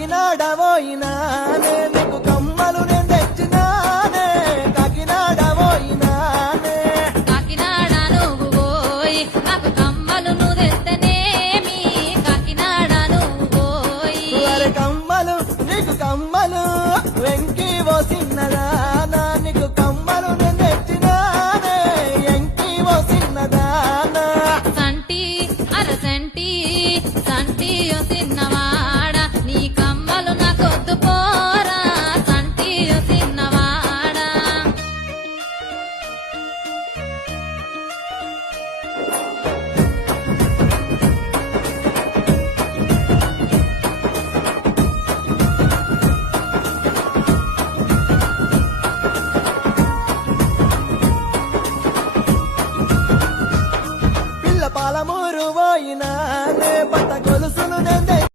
కాకినాడ పోయినానే నీకు కమ్మలు నేను తెచ్చినానే కాకినాడ పోయినానే కాకినాడ నువ్వు పోయి నాకు కమ్మలు నువ్వు తెస్తేనేమి కాకినాడ నువ్వు పోయి వారి కమ్మలు నీకు కమ్మలు వెంకి పోసిన్నదానా నీకు కమ్మలు నేను తెచ్చినానే ఎంకి పోసిన్నదానా సంటి అర సంటి సంటి